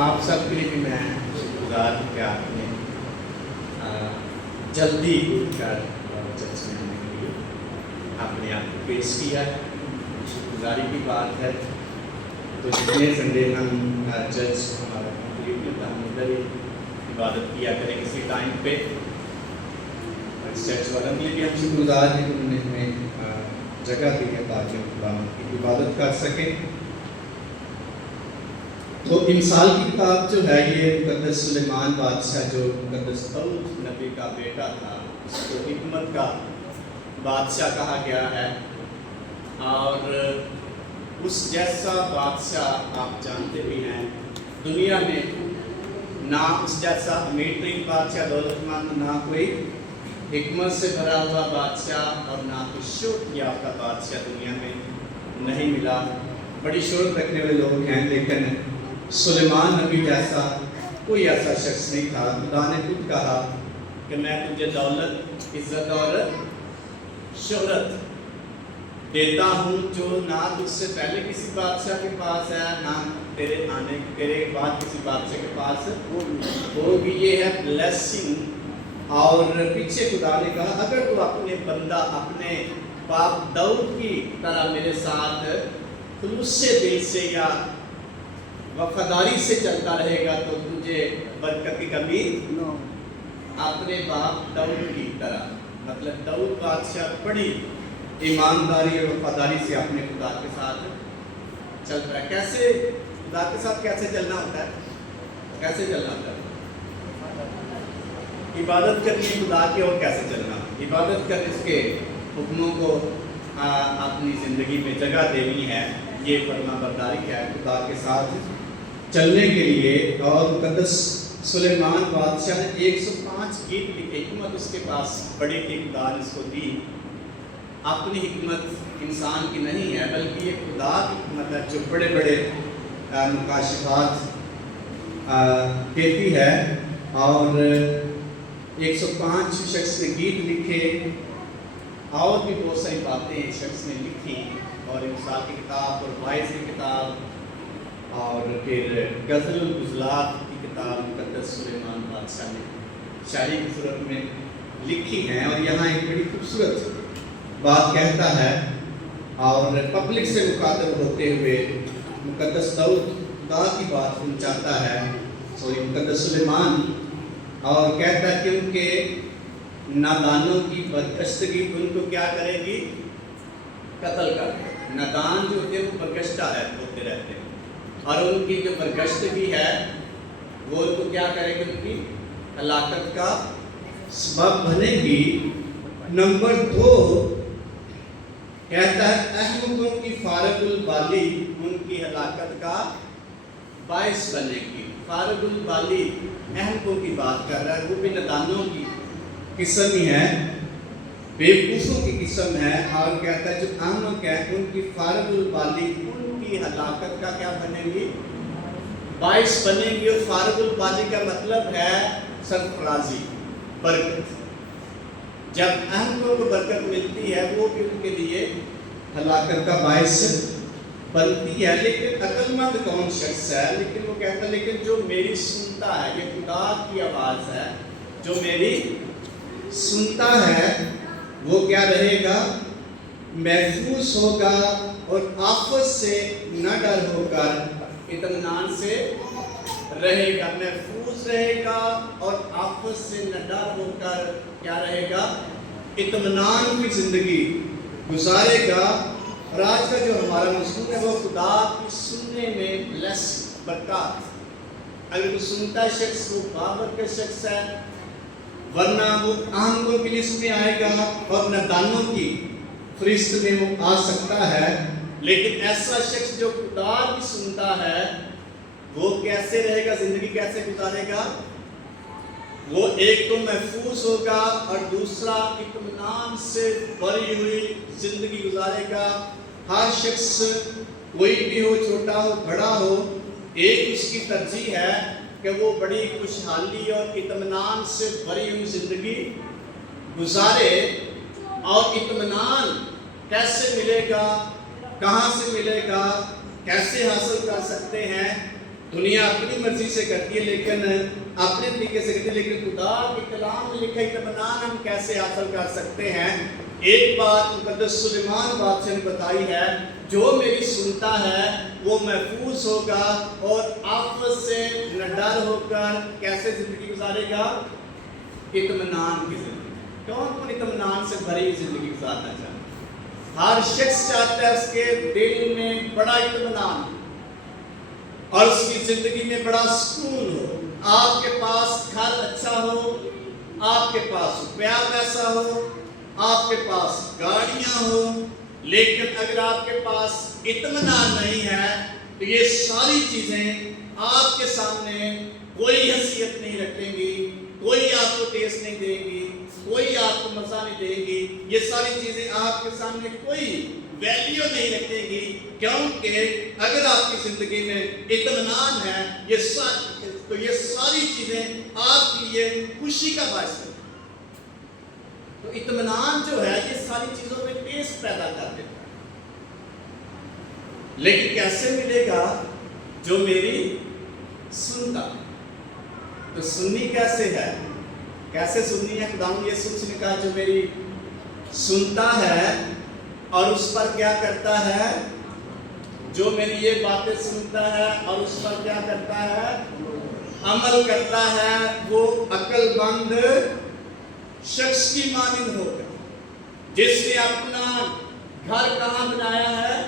آپ سب کے لیے بھی میں شکر گزار ہوں کہ آپ نے جلدی اٹھ کر چرچ میں آنے کے لیے آپ نے آپ کو پیش کیا ہے، شکر گزاری کی بات ہے۔ تو جتنے سنڈے ہم چرچ ہمارا کمپلیٹ ہوتا ہے، ہم ادھر ہی عبادت کیا کریں کسی ٹائم پہ۔ اس چرچ والوں کے لیے بھی ہم شکر گزار ہیں کہ انہوں نے ہمیں جگہ دی ہے تاکہ ہم خدا کی عبادت کر سکیں۔ تو امثال کی کتاب جو ہے یہ مقدس سلیمان بادشاہ جو مقدس داؤد نبی کا بیٹا تھا، اس کو حکمت کا بادشاہ کہا گیا ہے، اور اس جیسا بادشاہ آپ جانتے بھی ہیں دنیا میں نہ اس جیسا امیر ترین بادشاہ، دولت مند، نہ کوئی حکمت سے بھرا ہوا بادشاہ اور نہ کوئی شہرت یافتہ بادشاہ دنیا میں نہیں ملا۔ بڑی شہرت رکھنے والے لوگ ہیں لیکن سلیمان نبی جیسا کوئی ایسا شخص نہیں تھا۔ خدا نے خود کہا کہ میں تجھے دولت، عزت اور شہرت دیتا ہوں جو نہ تجھ سے پہلے کسی بادشاہ کے پاس ہے، نہ تیرے بعد کسی بادشاہ کے پاس ہوگی۔ یہ ہے بلیسنگ۔ اور پیچھے خدا نے کہا اگر تو اپنے بندہ اپنے باپ داؤد کی طرح میرے ساتھ خلوص سے دل سے یا وفاداری سے چلتا رہے گا تو تجھے برکت کی کمی اپنے باپ داؤد کی طرح، مطلب داؤد بادشاہ بڑی ایمانداری اور وفاداری سے اپنے خدا کے ساتھ چلتا ہے۔ کیسے خدا کے ساتھ کیسے چلنا ہوتا ہے؟ کیسے چلنا ہوتا ہے؟ عبادت کرنی خدا کی، اور کیسے چلنا؟ عبادت کر اس کے حکموں کو اپنی زندگی میں جگہ دینی ہے، یہ فرما برداری ہے خدا کے ساتھ چلنے کے لیے۔ اور مقدس سلیمان بادشاہ نے 105 گیت لکھے۔ حکمت اس کے پاس بڑی تھی، خدا نے اس کو دی۔ اپنی حکمت انسان کی نہیں ہے بلکہ یہ خدا کی حکمت ہے جو بڑے بڑے مکاشفات دیتی ہے۔ اور 105 شخص نے گیت لکھے، اور بھی بہت ساری باتیں اس شخص نے لکھی، اور امثال کی کتاب اور واعظ کی کتاب اور پھر غزل الغزلات کی کتاب مقدس سلیمان بادشاہ نے شاعری کی صورت میں لکھی ہیں۔ اور یہاں ایک بڑی خوبصورت بات کہتا ہے اور پبلک سے مخاطب ہوتے ہوئے مقدس داؤد خدا کی بات پہنچاتا ہے، مقدس سلیمان، اور کہتا ہے کیونکہ نادانوں کی برگشتگی ان کو کیا کرے گی؟ قتل کر دے۔ نادان جو ہوتے ہیں وہ برگشتہ ہوتے رہتے ہیں، اور ان کی جو برگشتگی ہے وہ ان کو کیا کرے گی؟ ان کی ہلاکت کا سبب بنے گی۔ نمبر 2 کہتا ہے احمقوں کی فارغ البالی ان کی ہلاکت کا باعث بنے گی۔ فارغ البالی احمقوں کی بات کر رہا ہے، وہ بھی نادانوں کی قسم ہی ہے، بیوقوفوں کی قسم ہے۔ اور کہتا ہے جو احمق ہے ان کی فارغ البالی ان کی ہلاکت کا کیا بنے گی؟ باعث بنے گی۔ اور فارغ البالی کا مطلب ہے سرفرازی، برکت۔ جب احمقوں کو برکت ملتی ہے وہ بھی ان کے لیے ہلاکت کا باعث بنتی ہے۔ لیکن عقل مند کون شخص ہے؟ لیکن وہ کہتا ہے لیکن جو میری سنتا ہے، یہ خدا کی آواز ہے، جو میری سنتا ہے وہ کیا رہے گا؟ محفوظ ہوگا، اور آفت سے نہ ڈر ہو کر اطمینان سے رہے گا۔ محفوظ رہے گا اور آفت سے نہ ڈر ہو کر کیا رہے گا؟ اطمینان کی زندگی گزارے گا۔ اور آج کا جو ہمارا مضمون ہے وہ خدا کی سننے میں بلیس، برکات۔ اگر وہ سنتا شخص وہ بابرکت شخص ہے، ورنہ وہ احمقوں کے لسٹ میں آئے گا اور نادانوں کی فہرست میں وہ آ سکتا ہے۔ لیکن ایسا شخص جو خدا کی سنتا ہے وہ کیسے رہے گا؟ زندگی کیسے گزارے گا؟ وہ ایک تو محفوظ ہوگا اور دوسرا اطمینان سے بھری ہوئی زندگی گزارے گا۔ ہر شخص کوئی بھی ہو، چھوٹا ہو بڑا ہو، ایک اس کی ترجیح ہے کہ وہ بڑی خوشحالی اور اطمینان سے بھری ہوئی زندگی گزارے۔ اور اطمینان کیسے ملے گا؟ کہاں سے ملے گا؟ کیسے حاصل کر سکتے ہیں؟ دنیا اپنی مرضی سے کرتی ہے لیکن اپنے طریقے سے کرتی ہے، لیکن خدا کے کلام میں لکھا اطمینان ہم کیسے حاصل کر سکتے ہیں؟ ایک بات مقدس سلیمان بادشاہ نے بتائی ہے، جو میری سنتا ہے وہ محفوظ ہوگا اور آفت سے نہ ڈر ہو کر کیسے زندگی گزارے گا؟ اطمینان کی زندگی۔ کون اطمینان سے بھری زندگی گزارنا چاہتا ہے؟ ہر شخص چاہتا ہے اس کے دل میں بڑا اطمینان اور اس کی زندگی میں بڑا سکون ہو۔ آپ کے پاس گھر اچھا ہو، آپ کے پاس روپیہ پیسہ ہو، آپ کے پاس گاڑیاں ہو، لیکن اگر آپ کے پاس اطمینان نہیں ہے تو یہ ساری چیزیں آپ کے سامنے کوئی حیثیت نہیں رکھیں گی، کوئی آپ کو ٹیسٹ نہیں دے گی، کوئی آپ کو مزہ نہیں دے گی، یہ ساری چیزیں آپ کے سامنے کوئی ویلیو نہیں رکھے گی، کیونکہ اگر آپ کی زندگی میں اطمینان ہے تو یہ ساری چیزیں آپ کے لیے خوشی کا باعث ہے۔ تو اطمینان جو ہے یہ ساری چیزوں میں ٹیسٹ پیدا کر دیتا ہے۔ لیکن کیسے ملے گا؟ جو میری سنتا۔ تو سننی کیسے ہے؟ کیسے سننی ہے؟ خداوند یسوع نے کہا جو میری سنتا ہے اور اس پر کیا کرتا ہے؟ جو میری یہ باتیں سنتا ہے اور اس پر کیا کرتا ہے؟ عمل کرتا ہے، وہ عقل مند شخص کی مانند ہوگا جس نے اپنا گھر کہاں بنایا ہے؟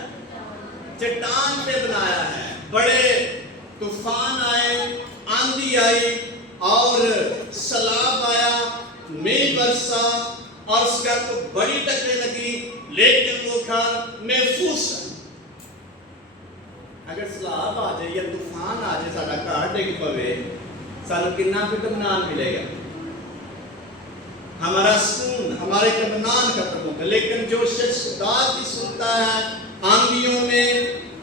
چٹان پہ بنایا ہے۔ بڑے طوفان آئے، آندھی آئی اور سیلاب آیا، میل برسا اور اس گھر کو بڑی ٹکریں لگی، لیکن وہ گھر محفوظ ہے۔ اگر سیلاب آ جائے یا طوفان آ جائے سارا گھر ڈگ پوے، سانو کتنا اطمینان ملے گا؟ ہمارا سکون، ہمارا اطمینان ختم ہوگا۔ لیکن جو شخص خدا کی سنتا ہے، آندھیوں میں،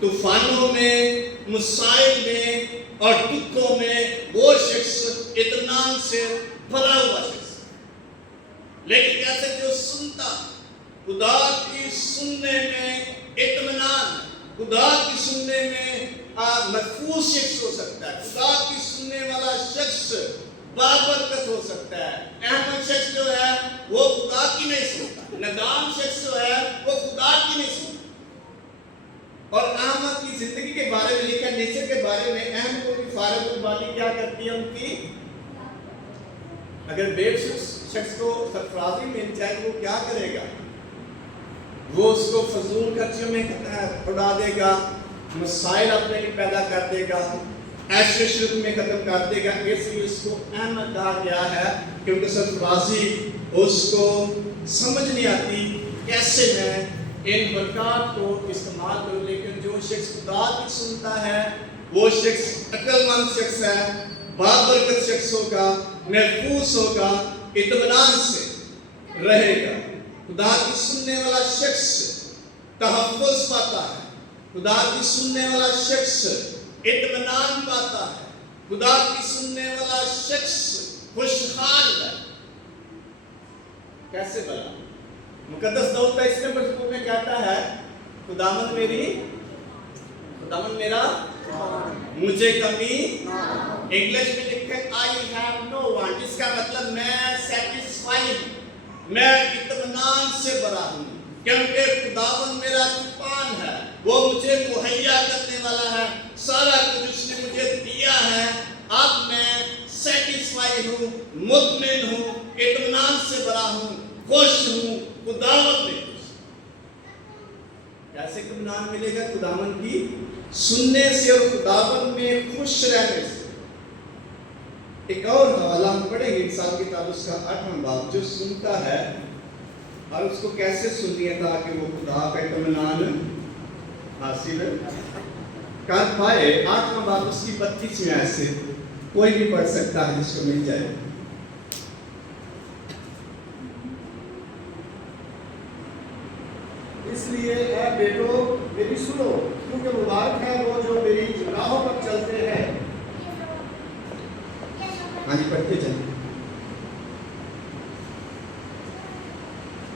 طوفانوں میں، مسائل میں اور دکھوں میں، وہ شخص اطمینان سے بھرا ہوا شخص۔ لیکن کیسے؟ جو سنتا، خدا کی سننے میں اطمینان، خدا کی سننے میں محفوظ شخص ہو سکتا ہے۔ خدا کی سننے والا شخص بابرکت ہو سکتا ہے۔ احمد شخص جو ہے وہ خدا کی نہیں سنتا، ندام شخص جو ہے وہ خدا کی نہیں سنتا۔ اور احمد کی زندگی کے بارے میں لکھا، نیچر کے بارے میں، احمد کو بھی فارغ البالی کیا کرتی ہے ان کی؟ اگر بے شخص کو سرفرازی مل جائے تو وہ کیا کرے گا؟ وہ اس کو فضول خرچیوں میں اڑا دے گا، مسائل اپنے لیے پیدا کر دے گا، ایش و عشرت میں ختم کر دے گا۔ اس لیے اس کو احمد کہا گیا ہے، کیونکہ سرفرازی اس کو سمجھ نہیں آتی کیسے میں ان برکات کو استعمال کروں۔ لیکن جو شخص خدا کی سنتا ہے وہ شخص عقل مند شخص ہے، بابرکت شخص ہوگا، محفوظ ہوگا، اطمینان سے رہے گا۔ خدا کی سننے والا شخص تحفظ پاتا ہے، خدا کی سننے والا شخص اطمینان پاتا ہے، خدا کی سننے والا شخص خوشحال ہے۔ کیسے بنا؟ مقدس داؤد اس نے مضمون میں کہتا ہے، خداوند میرا مجھے کمی، انگلش میں لکھے I have no want، جس کا مطلب میں سیٹسفائی ہوں، میں اطمینان سے بھرا ہوں، کیونکہ خداوند میرا چپان ہے، وہ مجھے مہیا کرنے والا ہے، سارا کچھ اس نے مجھے دیا ہے۔ اب میں سیٹسفائی ہوں، مطمئن ہوں، اطمینان سے بھرا ہوں، خوش ہوں، خداوند میں خوش۔ کیسے اطمینان ملے گا؟ خداوند کی سننے سے اور خداوند میں خوش رہنے سے۔ ایک اور حوالہ ہم پڑھیں گے، انسان کی کتاب اس کا 8واں باب، جو سنتا ہے اور اس کو کیسے سننی ہے تاکہ وہ خدا کا اطمینان حاصل کر پائے۔ 8واں باب اس کی 32ویں آیت سے کوئی بھی پڑھ سکتا ہے جس کو مل جائے۔ اس لیے اے بیٹو میری سنو، کیونکہ مبارک ہے وہ جو میری راہوں پر چلتے ہیں۔ ہاں جی پڑھتے چلیں۔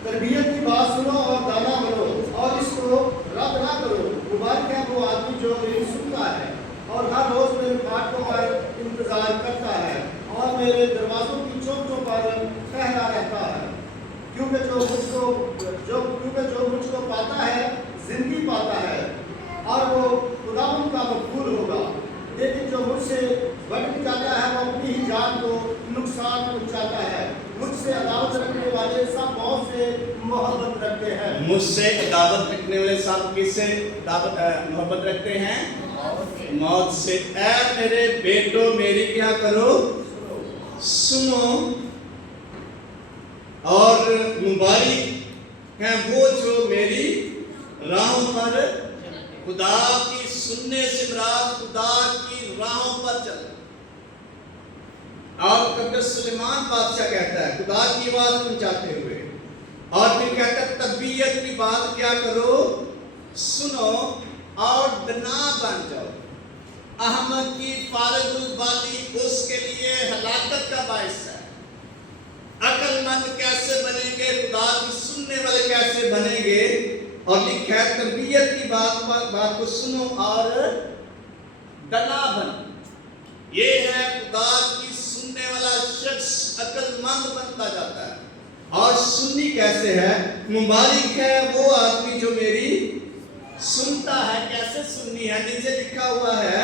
تربیت کی بات سنو اور دانا بنو اور اس کو رد نہ کرو۔ مبارک ہے وہ آدمی جو میری سنتا ہے اور ہر روز میرے पाता है जिंदगी पाता है और वो खुदावंद का मकबूल होगा। लेकिन जो मुझसे भटक जाता है वो अपनी ही जान को नुकसान पहुंचाता है। मुझसे अदावत रखने वाले सब मौत से मोहब्बत रखते हैं। मुझसे अदावत रखने वाले सब किससे मोहब्बत रखते हैं? मौत से। ऐ मेरे बेटो मेरी क्या करो? सुनो। और मुबारक है वो जो मेरी राहों पर खुदा की सुनने से मुराद खुदा की राहों पर चल। और कब्र सुलेमान बादशाह कहता है खुदा की आवाज पहुंचाते हुए, और फिर कहता है तबीयत की बात क्या करो? सुनो और डना बन जाओ। अहमद की फारगुलबादी उसके लिए हलाकत का बायस है। अक्लमंद कैसे बनेंगे? खुदा की सुनने वाले कैसे बनेंगे? और लिखा है तबीयत की बात को सुनो और डना बन। ये है खुदा की सुनने वाला शख्स अक्लमंद बनता जाता है। और सुन्नी कैसे है? मुबारक है वो आदमी जो मेरी सुनता है। कैसे सुन्नी है? नीचे लिखा हुआ है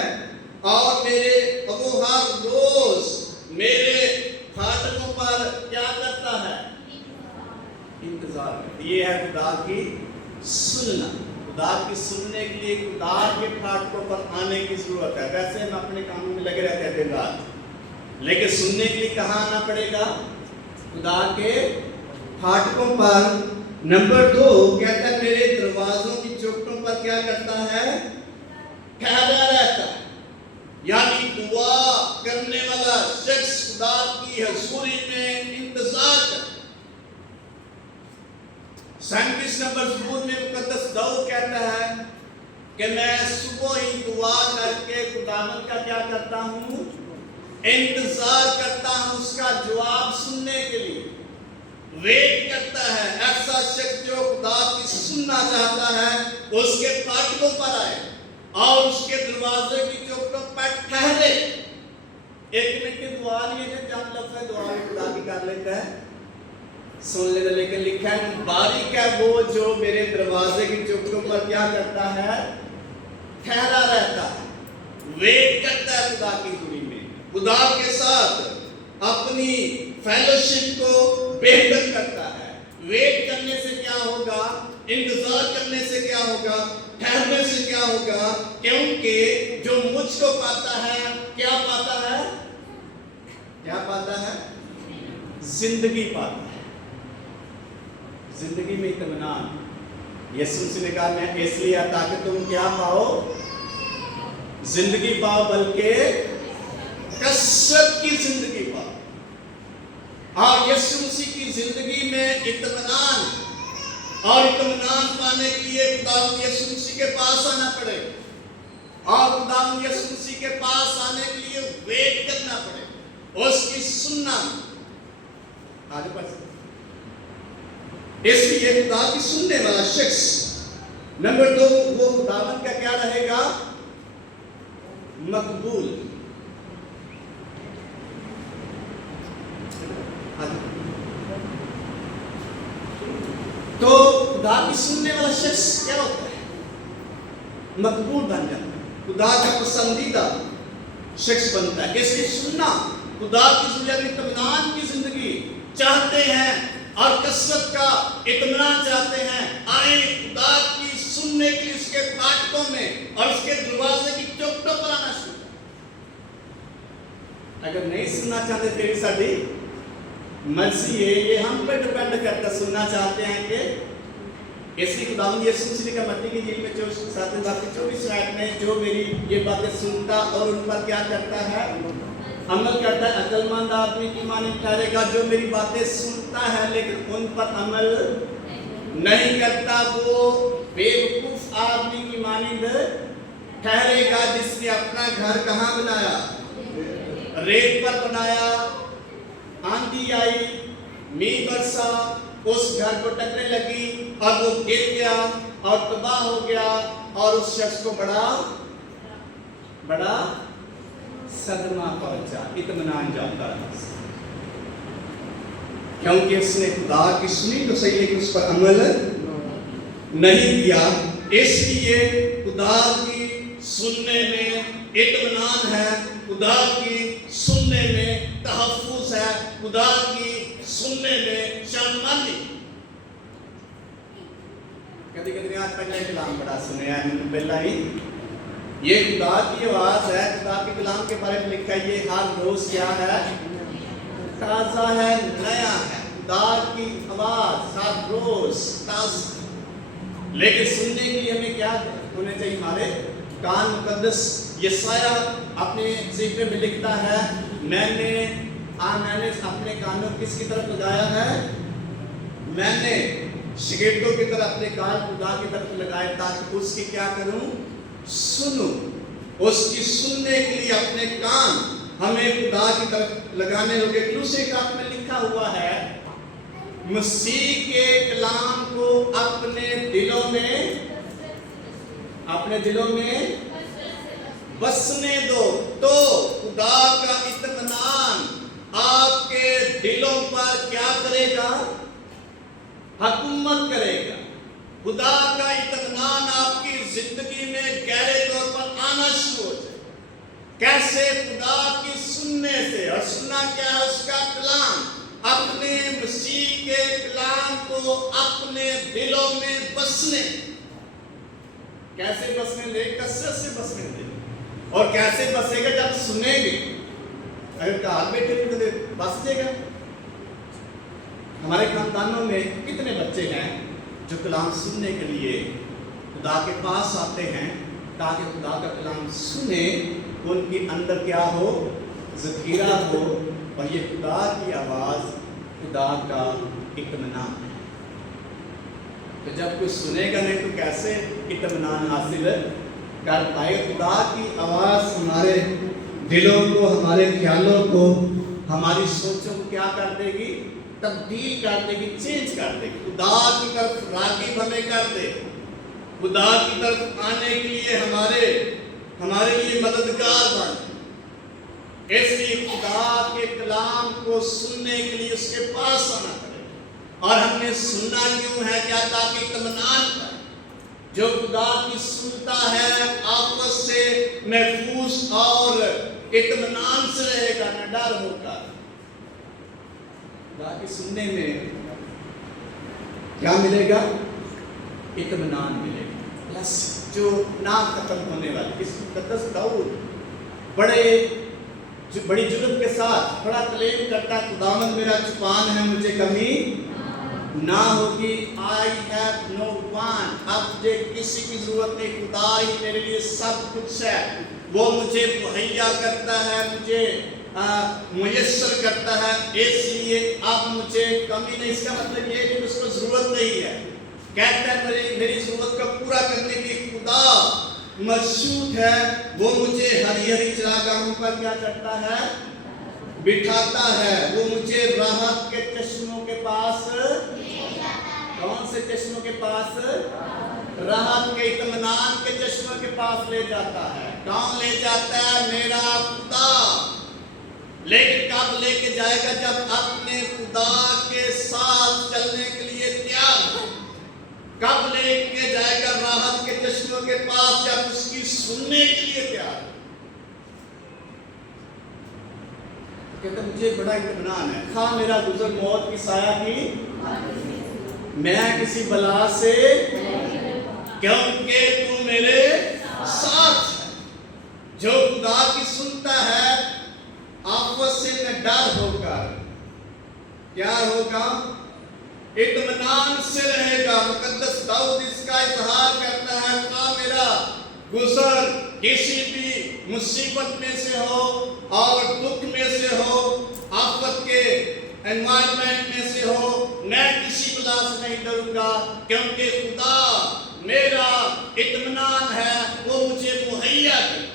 और मेरे वो हर रोज मेरे फाटकों पर क्या करता है? इंतजार। ये है खुदा की सुनना। खुदा की सुनने के लिए खुदा के फाटकों पर आने की जरूरत है। वैसे हम अपने कामों में लगे रहते हैं दिन रात, लेकिन सुनने के लिए कहाँ आना पड़ेगा? खुदा के फाटकों पर। नंबर 2 कहता है मेरे दरवाजों की चौखटों पर क्या करता है? ठहरा रहता है। यानी दुआ करने वाला शख्स खुदा की हजूरी में इंतजार करता है। 37 नंबर ज़बूर में मुकद्दस दाऊद कहता है कि मैं सुबह ही दुआ करके खुदावंद का क्या करता हूँ? इंतजार करता हूँ उसका जवाब सुनने के लिए। वेट करता है। ऐसा शख्स जो खुदा की सुनना चाहता है उसके फाटकों पर आए और उसके दरवाजे की चौखटों पर ठहरे। 1 मिनट की दुआ नहीं है जो चंद लफ्ज़ दुआ में खुदा की कर लेता है, सुन लेता। लेकिन लिखा है मुबारक है वो जो मेरे दरवाजे की चौखटों पर क्या करता है? ठहरा रहता है। वेट करता है खुदा की दूरी में। खुदा के साथ अपनी फेलोशिप को बेहतर करता है। वेट करने से क्या होगा? इंतजार करने से क्या होगा? ठहरने से क्या होगा? क्योंकि जो मुझको पाता है क्या पाता है? क्या पाता है? जिंदगी पाता है। जिंदगी में इत्मीनान। यीशु मसीह ने कहा मैं इसलिए आया ताकि तुम क्या पाओ? जिंदगी पाओ, बल्कि कसरत की जिंदगी पाओ। और यीशु मसीह की जिंदगी में इत्मीनान, और इत्मीनान पाने के लिए खुदावंद यीशु मसीह के पास आना पड़ेगा। और खुदावंद यीशु मसीह के पास आने के लिए वेट करना पड़ेगा, उसकी सुनना। आगे बढ़ सकते। इसलिए खुदा की सुनने वाला शख्स। नंबर 2 वो खुदावंद का क्या रहेगा? मकबूल। तो खुदा की सुनने वाला शख्स क्या होता है? मकबूल बन जाता है, खुदा का पसंदीदा शख्स बनता है। इसलिए सुनना, खुदा की इत्मीनान की जिंदगी चाहते हैं और कसरत का इत्मीनान चाहते हैं। आए खुदा की सुनने के लिए उसके फाटकों में और उसके दरवाजे की चौखटों पर आना शुरू। अगर नहीं सुनना चाहते फिर भी साड़ी मर्जी है, ये हम पे डिपेंड करता। सुनना चाहते हैं कि इसलिए खुदावंद यीशु मसीह का मत्ती की इंजील में 24 आयत में जो मेरी ये बातें सुनता और उन पर क्या करता है? अमल करता है। अक्लमंद आदमी की मानिंद ठहरेगा जो मेरी बातें सुनता है लेकिन उन पर अमल नहीं करता। वो बेवकूफ आदमी की मानिंद ठहरेगा जिसने अपना घर कहाँ बनाया? रेत पर बनाया। आंधी आई, मींह बरसा, उस घर को टकरे लगी और वो गिर गया और तबाह हो गया और उस शख्स को बड़ा सदमा पहुंचा। इत्मीनान जाता है क्योंकि उसने खुदा की सुनी तो सही लेकिन उस पर अमल نہیں کیا. اس لیے خدا کی سننے میں اطمینان ہے, خدا کی سننے میں تحفظ ہے, خدا کی سننے میں شرمندگی. کبھی کبھی آج پہلے کلام بڑا سنے ہیں پہلا ہی, یہ خدا کی آواز ہے. خدا کے کلام کے بارے میں لکھا ہے یہ ہر روز کیا ہے, تازہ ہے, نیا ہے. خدا کی آواز ہر روز تازہ, لیکن سننے کے لیے ہمیں کیا ہونے چاہیے, ہمارے کان مقدس. یسایہ اپنے صحیفے میں لکھتا ہے میں نے اپنے کانوں کس کی طرف لگایا ہے, میں نے شگردوں کی طرف اپنے کان خدا کی طرف لگائے تاکہ اس کی کیا کروں, سنوں. اس کی سننے کے لیے اپنے کان ہمیں خدا کی طرف لگانے ہوگے. کلوسے خط میں لکھا ہوا ہے مسیح کے کلام کو اپنے دلوں میں بسنے دو تو خدا کا اطمینان آپ کے دلوں پر کیا کرے گا, حکومت کرے گا. خدا کا اطمینان آپ کی زندگی میں گہرے طور پر آنا شروع ہو جائے. کیسے؟ خدا کی سننے سے. اور سننا کیا ہے, اس کا کلام, اپنے مسیح کے کلام کو اپنے دلوں میں بسنے. کیسے بسنے دے, کثرت سے بسنے دے. اور کیسے بسے گا, جب سنیں گے. اگر گھر بیٹھے تو بس جائے گا. ہمارے خاندانوں میں کتنے بچے ہیں جو کلام سننے کے لیے خدا کے پاس آتے ہیں تاکہ خدا کا کلام سنیں, ان کے اندر کیا ہو, ذخیرہ ہو. اور یہ خدا کی آواز خدا کا اطمینان ہے. تو جب کوئی سنے گا نہیں تو کیسے اطمینان حاصل کر پائے. خدا کی آواز ہمارے دلوں کو, ہمارے خیالوں کو, ہماری سوچوں کو کیا کر دے گی, تبدیل کر دے گی, چینج کر دے گی. خدا کی طرف راغب ہمیں کر دے, خدا کی طرف آنے کے لیے ہمارے لیے مددگار بن. اس لیے خدا کے کلام کو سننے کے لیے اس کے پاس آنا پڑے. اور ہم نے سننا کیوں ہے, کیا تاکہ اطمینان پائے. جو خدا کی سنتا ہے آپس سے محفوظ اور اطمینان سے رہے گا, نہ ڈر ہوگا. خدا کی سننے میں کیا ملے گا, اطمینان ملے گا. بس جو نہ ختم ہونے والی. اس مقدس داؤد بڑی جرت کے ساتھ بڑا کلیم کرتا ہے, خداوند میرا چوپان ہے, مجھے کمی نہ ہوگی. I have no want. اب مجھے کسی کی ضرورت نہیں, خدا ہی میرے لیے سب کچھ ہے. وہ مجھے مہیا کرتا ہے, مجھے میسر کرتا ہے. اس لیے اب مجھے کمی نہیں. اس کا مطلب یہ ہے کہ اس کو ضرورت نہیں ہے. کہتا ہے میری ضرورت کا پورا کرنے کی خدا مقصود ہے. وہ مجھے ہری ہری چراگاہوں پر کیا کرتا ہے, بٹھاتا ہے. وہ مجھے راحت کے چشموں کے پاس, کون سے چشموں کے پاس, راحت کے اطمینان کے چشموں کے پاس لے جاتا ہے. کون لے جاتا ہے, میرا خدا. لیکن کب لے کے جائے گا, جب اپنے خدا کے ساتھ چلنے کے لیے تیار ہو. کب لے کے جائے گا راحت کے چشموں کے پاس, جب اس کی سننے کے لیے تیار ہو. کہتا مجھے بڑا اطمینان ہے, خواہ میرا گزر موت کی سایہ کی, میں کسی بلا سے, کیونکہ تو میرے ساتھ ہے. جو خدا کی سنتا ہے آپس سے نہ ڈر ہو کر کیا ہوگا, اطمینان سے رہے گا. مقدس داؤد اس کا اظہار کرتا ہے, خواہ میرا گزر کسی بھی مصیبت میں سے ہو اور دکھ میں سے ہو, آفت کے انوائرمنٹ میں سے ہو, میں کسی بلا سے نہیں ڈروں گا, کیونکہ خدا میرا اطمینان ہے. وہ مجھے مہیا کرے.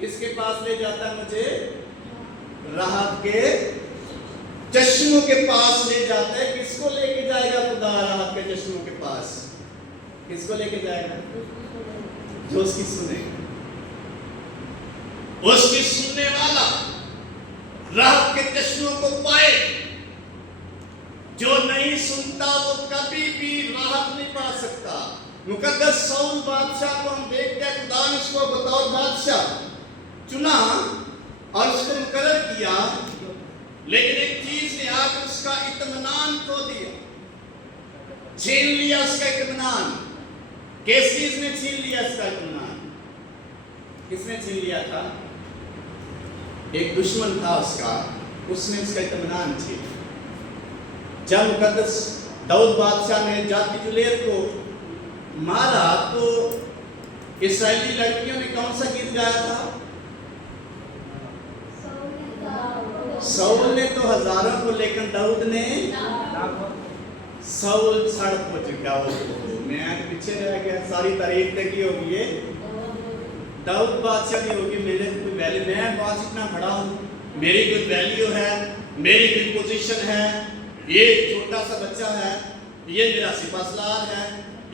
کس کے پاس لے جاتا ہے مجھے, راحت کے چشموں کے پاس لے جاتا ہے. کس کو لے کے جائے گا خدا راحت کے چشموں کے پاس, کس کو لے کے جائے گا, جو اس کی سنے. اس کی سننے والا راحت کے چشموں کو پائے. जो नहीं सुनता वो कभी भी राहत नहीं पा सकता। मुकद्दस साउल बादशाह को हम देखते हैं, खुदा ने उसको बतौर बादशाह चुना और उसको मुकर्रर किया, लेकिन एक चीज ने आकर उसका इत्मीनान खो दिया, छीन लिया उसका इत्मीनान। किस चीज ने छीन लिया उसका इत्मीनान? किसने छीन लिया था? एक दुश्मन था उसका, उसने उसका इत्मीनान छीन लिया। जब मुकद्दस दाऊद बादशाह ने जाति जुलेब को मारा तो इस्राएली लड़कियों ने कौन सा गीत गाया था? साउल ने तो हजारों को, लेकिन दाऊद ने साउल सड़क हो चुका हो, मैं पीछे रह गया। सारी तारीफ तक की होगी ये दाऊद बादशाह की होगी, मेरे कोई वैल्यू, मैं बादशाह इतना बड़ा हूँ, मेरी कोई वैल्यू है, मेरी कोई पोजीशन है, ये छोटा सा बच्चा है, ये मेरा सिपासलार है,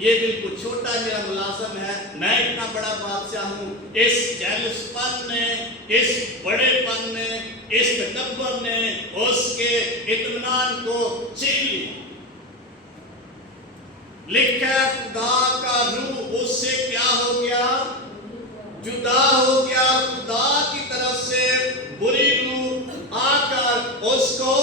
ये बिल्कुल छोटा मेरा मुलाजिम है, मैं इतना बड़ा बादशाह हूँ। इस जेलसपन ने, इस बड़ेपन ने, इस तकब्बुर ने उसके इत्मीनान को छीन लिया। लिखा है खुदा का रूह उससे क्या हो गया? जुदा हो गया। खुदा की तरफ से बुरी रूह आकर उसको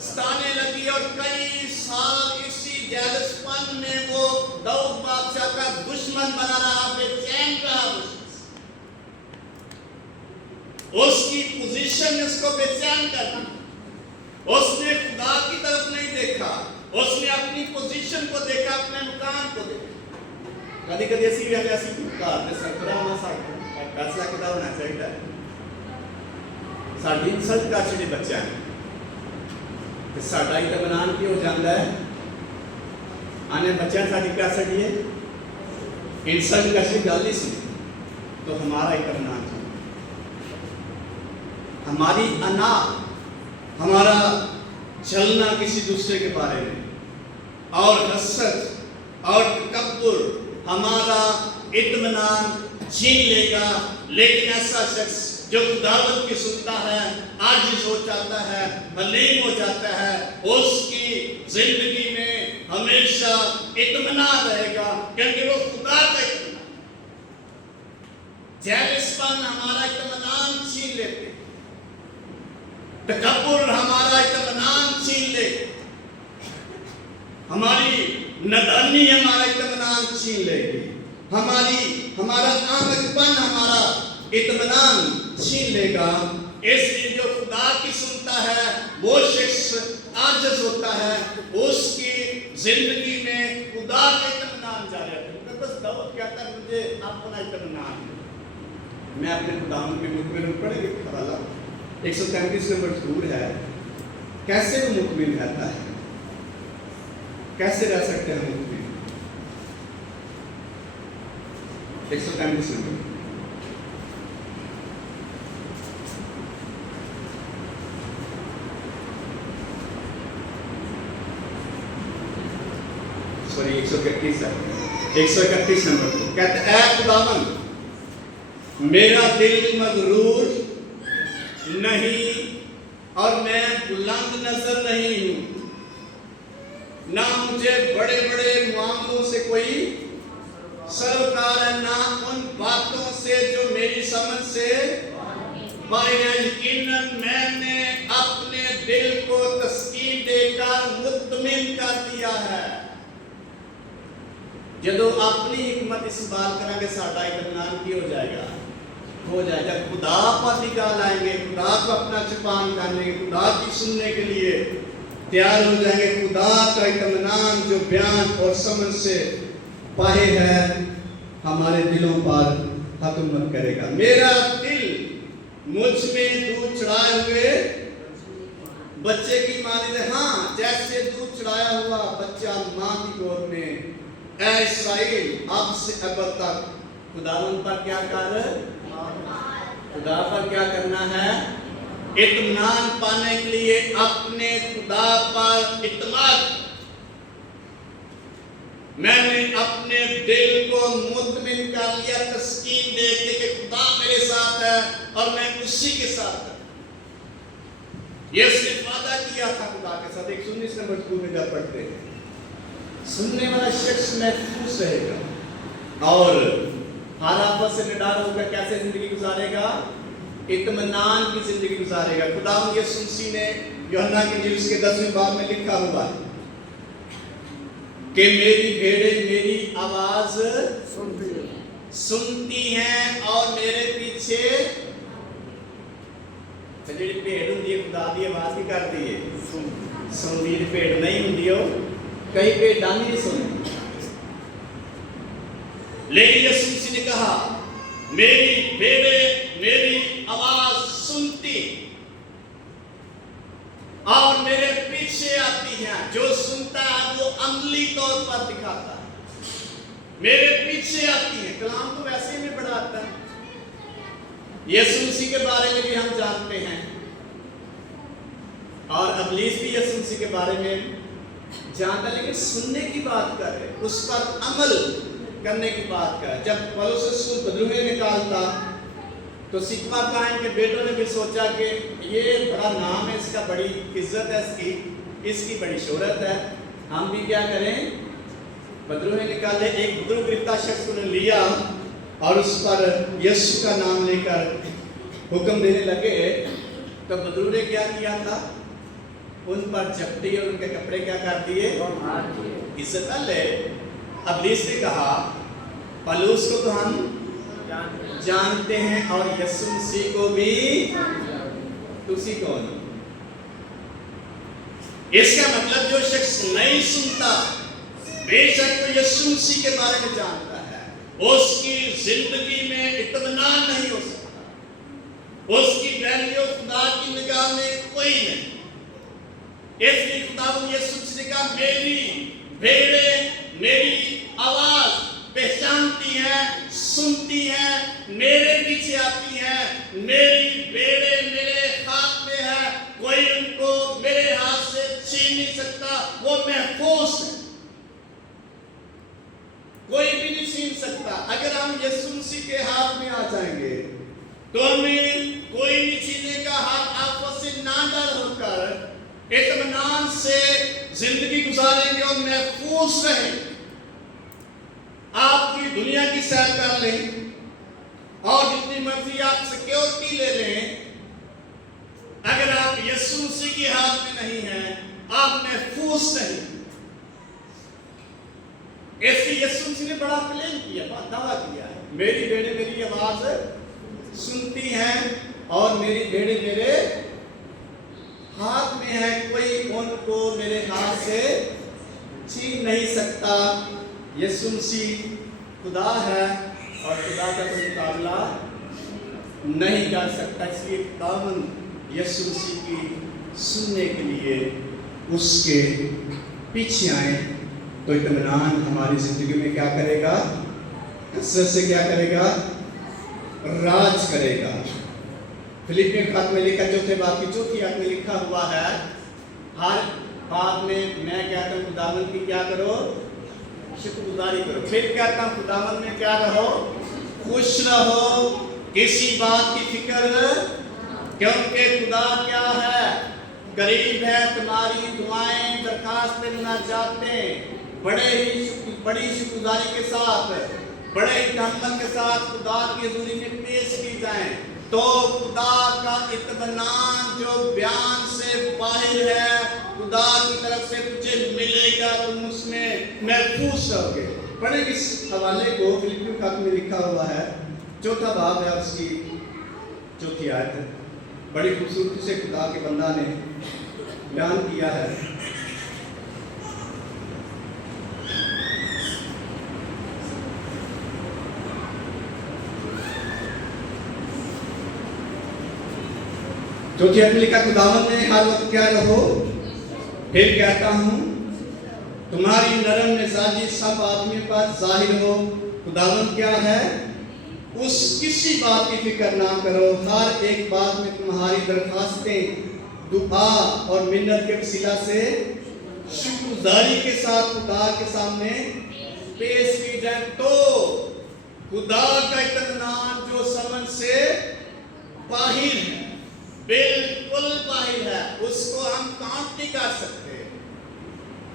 सताने लगी और कई साल इसी जेलसपन में वो दाऊद बादशाह का दुश्मन बना रहा, बेचैन रहा। उसकी पोजीशन ने उसको बेचैन कर दिया। उसने खुदा की तरफ नहीं देखा, उसने अपनी पोजीशन को देखा, अपने मुकाम को देखा। कभी कभी ऐसी भी ऐसी सरकरा होना फैसला कितना होना चाहिए साड़ी इंसल्ट कर छड़े बच्चा है साडा इत्मीनान की हो जाता है आने बच्चा साड़ी क्या छड़िए इंसल्ट कर गल नहीं सुनी तो हमारा इत्मीनान हमारी अना हमारा चलना किसी दूसरे के बारे में और हसद और तकब्बुर हमारा इत्मीनान छीन लेगा। लेकिन ऐसा शख्स जो खुदावंद की सुनता है, आजिज़ हो जाता है, हलीम हो जाता है, उसकी जिंदगी में हमेशा इत्मीनान रहेगा, क्योंकि वो खुदा का इत्मीनान। जेलसपन हमारा इत्मीनान छीन लेते, तकब्बुर हमारा इत्मीनान छीन ले, हमारी नदानी हमारा इत्मीनान छीन लेगी, हमारा आमदपन हमारा इत्मीनान छीन लेगा। इसलिए जो खुदा की सुनता है वो शख्स आजिज़ होता है, उसकी जिंदगी में खुदा का इत्मीनान जारी है। बस दाऊद कहता है मुझे अपना इत्मीनान है, मैं अपने खुदावंद के मुतमिन हूं। पढ़ेंगे हवाला 133 नंबर दूर है। कैसे वो मुतमिन रहता है, कैसे रह सकते हैं मुतमिन? 133 नंबर सॉरी 131 है 131 नंबर कहते ऐ खुदावंद मेरा दिल मगरूर नहीं और मैं बुलंद नजर नहीं हूं, ना मुझे बड़े बड़े मामलों से कोई सरोकार है, ना उन बातों से जो मेरी समझ से बाहर है। यकीनन मैंने अपने दिल को तस्कीन देकर मुतमिन कर दिया है। जदों अपनी हिकमत इस्तेमाल करेंगे साडा इत्मीनान की हो जाएगा, हो जाएगा। खुदा पर निकाल आएंगे, खुदा को अपना चुपान कर लेंगे, खुदा की सुनने के लिए तैयार हो जाएंगे। खुदा का इत्मीनान जो बयान और समझ से बाहर है हमारे दिलों पर हुकूमत करेगा। मेरा दिल मुझ में दूध चढ़ाए हुए बच्चे की मानिंद है। हाँ, जैसे दूध चढ़ाया हुआ बच्चा माँ की गोद में, ऐ इस्राएल अब से अब तक खुदावंद पर क्या कर, खुदा पर क्या करना है? इत्मीनान पाने के लिए अपने खुदा पर इत्मीनान। मैंने अपने दिल को मुतमिन कर लिया, तस्कीन दे के कि खुदा मेरे साथ है और मैं उसी के साथ हूं। ये उसने वादा किया था खुदा के साथ। 119 नंबर स्कूल में जब पढ़ते हैं, सुनने वाला शख्स महफूज रहेगा और हर आफत से निडार होकर कैसे जिंदगी गुजारेगा? इत्मीनान की जिंदगी गुजारेगा। खुदा यीशु मसीह ने यूहन्ना की इंजील उसके 10वें बाब में लिखा हुआ है कि मेरी भेड़ें मेरी आवाज सुनती हैं और मेरे पीछे। जी भेड़ होंगी खुदा की आवाज की करती है, सुनती भेड़ नहीं होंगी, कई भेड़ां नहीं सुनती। लेकिन यीशु मसीह ने कहा मेरी भेड़ें मेरी आवाज सुनती और मेरे पीछे आती हैं। जो सुनता है वो अमली तौर पर दिखाता है, मेरे पीछे आती है। कलाम तो वैसे ही में बड़ा आता है। यीशु मसीह के बारे में भी हम जानते हैं और इब्लीस भी यीशु मसीह के बारे में जानता, लेकिन सुनने की बात कर रहे, उस पर अमल करने की बात कर। जब पौलुस रसूल बदरूहे निकालता तो सिकवा कायन के बेटों ने भी सोचा कि ये बड़ा नाम है इसका, बड़ी इज्जत है इसकी बड़ी शोहरत है, हम भी क्या करें, बदरूहे निकाले। एक बदरू गिरफ्तार शख्स को लिया और उस पर यीशु का नाम लेकर हुक्म देने लगे तो बदरू ने क्या किया था? उन पर झपटी और उनके कपड़े क्या कर दिए? इससे पहले इब्लीस ने कहा पौलुस को तो हम जानते हैं और यीशु मसीह को भी, तुसी कौन? इसका मतलब जो शख्स नहीं सुनता बेशक तो यीशु मसीह के बारे में जानता है, उसकी जिंदगी में इत्मीनान नहीं हो सकता, उसकी वैल्यू खुदा की निगाह में कोई नहीं। इसलिए खुदा यीशु मसीह ने कहा मेरी भेड़ें मेरी आवाज पहचानती हैं, सुनती हैं, मेरे पीछे आती हैं। मेरी भेड़ें मेरे हाथ में है, कोई उनको मेरे हाथ से छीन नहीं सकता, वो महफूज है, कोई भी नहीं छीन सकता। अगर हम यीशु मसीह के हाथ में आ जाएंगे तो हमें कोई नहीं छीनेगा। हाथ आपस से ना डर होकर इत्मीनान से जिंदगी गुजारेंगे और महफूज रहेंगे। आपकी दुनिया की सैर कर लें और जितनी मर्जी आप सिक्योरिटी ले लें, अगर आप यीशु मसीह के हाथ में नहीं हैं, आप महफूज नहीं। इसलिए यीशु मसीह ने बड़ा क्लेम किया, दावा किया है, मेरी भेड़ें मेरी आवाज सुनती हैं और मेरी भेड़ें मेरे हाथ में है, कोई उनको मेरे हाथ से छीन नहीं सकता। यीशु मसीह खुदा है और खुदा का कोई मुकाबला नहीं कर सकता। इसलिए खुदावंद यीशु मसीह की सुनने के लिए उसके पीछे आए तो इत्मीनान हमारी जिंदगी में क्या करेगा? कसरत से क्या करेगा? राज करेगा। फिलिपियों के खत में लिखा चौथे बाब की चौथी आयत में लिखा हुआ है, हर बात में मैं कहता हूँ खुदावंद की क्या करो? शुक्रगुजारी करो। फिर कहता हूँ खुदावंद में क्या रहो? खुश रहो, किसी बात की फिक्र, क्योंकि खुदा क्या है? करीब है। तुम्हारी दुआएं दरखास्तें मुनाजातें बड़ी शुक्रगुजारी के साथ, बड़े तहम्मुल के साथ खुदा की हज़ूरी में पेश की जाएं, तो खुदा का इत्मीनान जो बयान से बाहर है, खुदा की तरफ से तुझे मिलेगा, तुम उसमें महफूज रहोगे। पढ़े इस हवाले को, फिलिपियों के खत में लिखा हुआ है, चौथा बाब है, उसकी चौथी आयत है। बड़ी खूबसूरती से खुदा के बंदा ने बयान किया है। चौथी आयत में लिखा, खुदावंद ने हर वक्त क्या रहो? फिर कहता हूँ तुम्हारी नरम मिजाजी सब आदमियों पर जाहिर हो। खुदावंद क्या है? उस किसी बात की फिक्र ना करो, हर एक बात में तुम्हारी दरखास्तें दुआ और मिन्नत के वसीला से शुक्रगुजारी के साथ खुदा के सामने पेश की जाए, तो खुदा का इत्मीनान जो समझ से बाहिर है, बिल्कुल कुल बाहिर है, उसको हम काउंट नहीं कर सकते।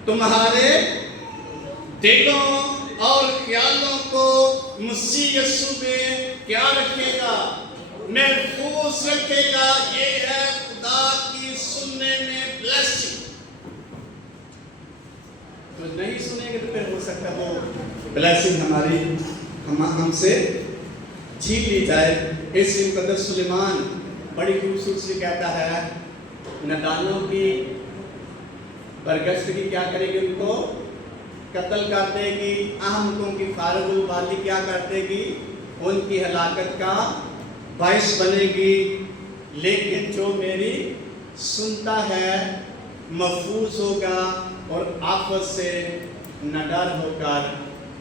तुम्हारे दिलों और ख्यालों को मसीह यीशु में क्या रखेगा? महफूज रखेगा। ये है खुदा की सुनने में ब्लेसिंग। तो नहीं सुनेंगे तो फिर हो सकता है वो ब्लेसिंग हमारी हमसे छीन ली जाए। इस मुकद्दस सुलेमान बड़ी खूबसूरती से कहता है, नादानों की बरगश्त की क्या करेगी? उनको कत्ल कर देगी। अहमकों की फारगुल वाली क्या कर देगी? उनकी हलाकत का बाइस बनेगी। लेकिन जो मेरी सुनता है महफूज होगा और आफत से नडर होकर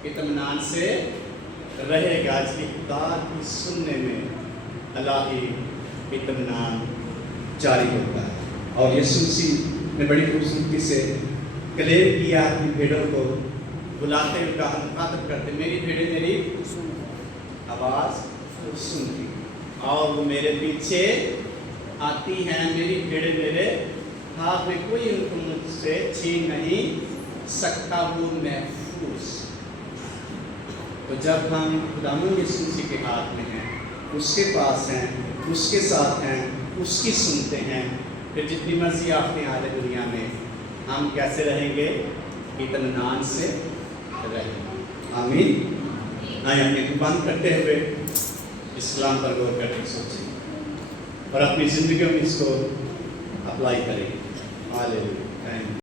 इत्मीनान से रहेगा। इसलिए खुदा की सुनने में अल्लाही इत्मीनान जारी होता है। और यीशु मसीह ने बड़ी खूबसूरती से क्लेम किया अपनी भेड़ों को बुलाते हुए कहा, मुखातब करते, मेरी भेड़ें मेरी आवाज़ सुनती और वो मेरे पीछे आती हैं। मेरी भेड़ें मेरे हाथ में, कोई उनको मुझसे छीन नहीं सकता। वो महफूज। तो जब हम खुदावंद यीशु मसीह के हाथ में हैं, उसके पास हैं, उसके साथ हैं, उसकी सुनते हैं, फिर जितनी मर्जी आपने आ रहे दुनिया में, हम कैसे रहेंगे? इत्मीनान से रहेंगे। आमीन। आइए अपनी बंद करते हुए इस कलाम पर गौर करके सोचें और अपनी ज़िंदगियों में इसको अप्लाई करें। हालेलुया।